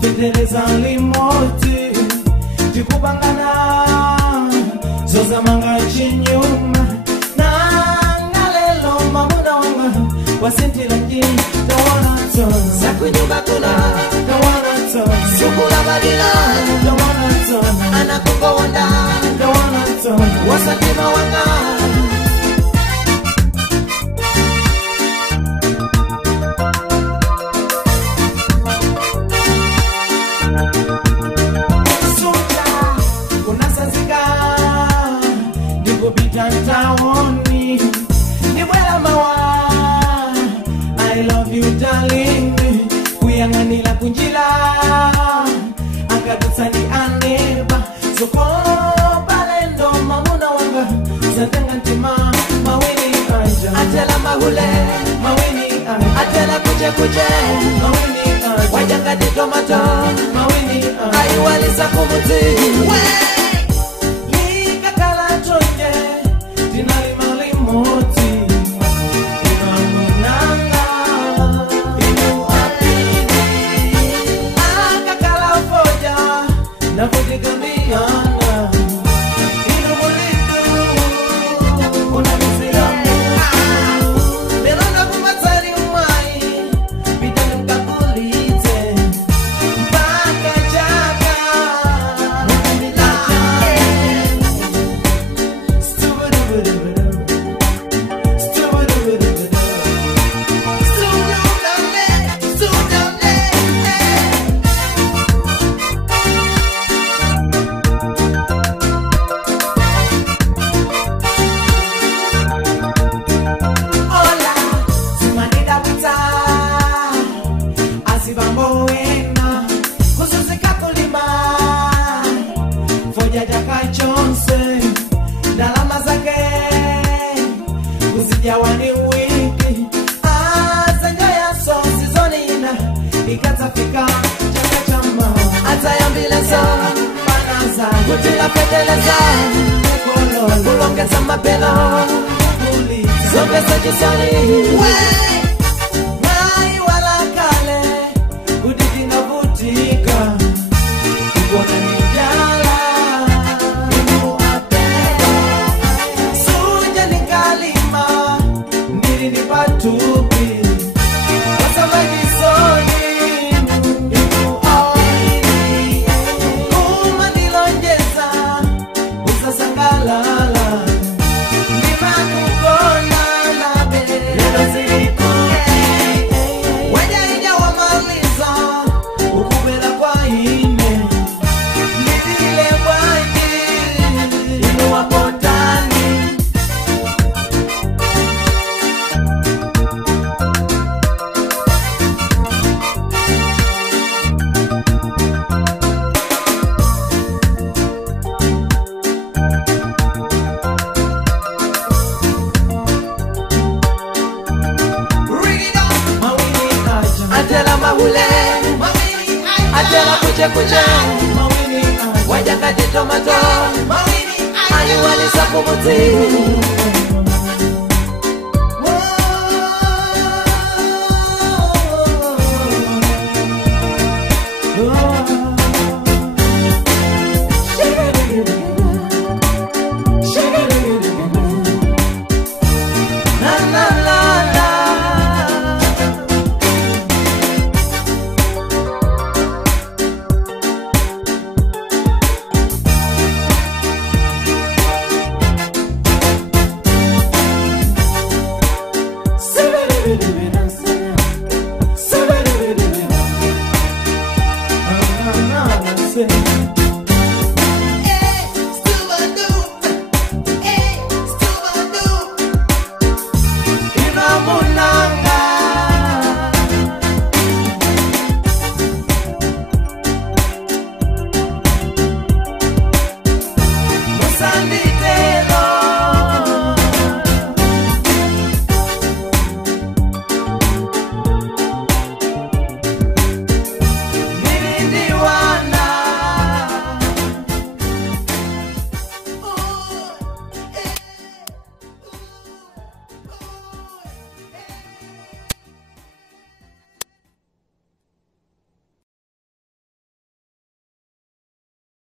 Federeza limoti Tikubangana Zoza manga chinyuma Na ngalelo mamuna wanga Wasinti laki Dawana ton Sakunyuba kuna Dawana ton Sukula badila Dawana ton Anakuko wanda Dawana ton Wasatima wanga I love you darling Kuyanganila kunjila Angatusani aneba Soko balendo mamuna wanga Zatenga ntima Mawini anja Atela mahule Mawini anja Atela kuche kuche Mawini anja Wajanga di tomato Mawini anja Aiwalisa kumuti Lika kala tonje Dinali malimoti Usijawani wiki Asanjaya so sizonina Ikatafika chaka chama Atayambileza Panaza Kutila peteleza Kololo Ulongeza mapelo Zongeza jisoni Nai wala kale Uditi na butika Ukona nijala Tupi Wasama jisoni Iku awini Kuma nilonjeza Usasangalala Nima kukona labe Lelo siku Wenya ija wamaliza Ukubela kwa ine Nidile wani Inu wapotani Atela mahule Atela kuche kuche Wajanga di tomato Aiwalisa kumuti Say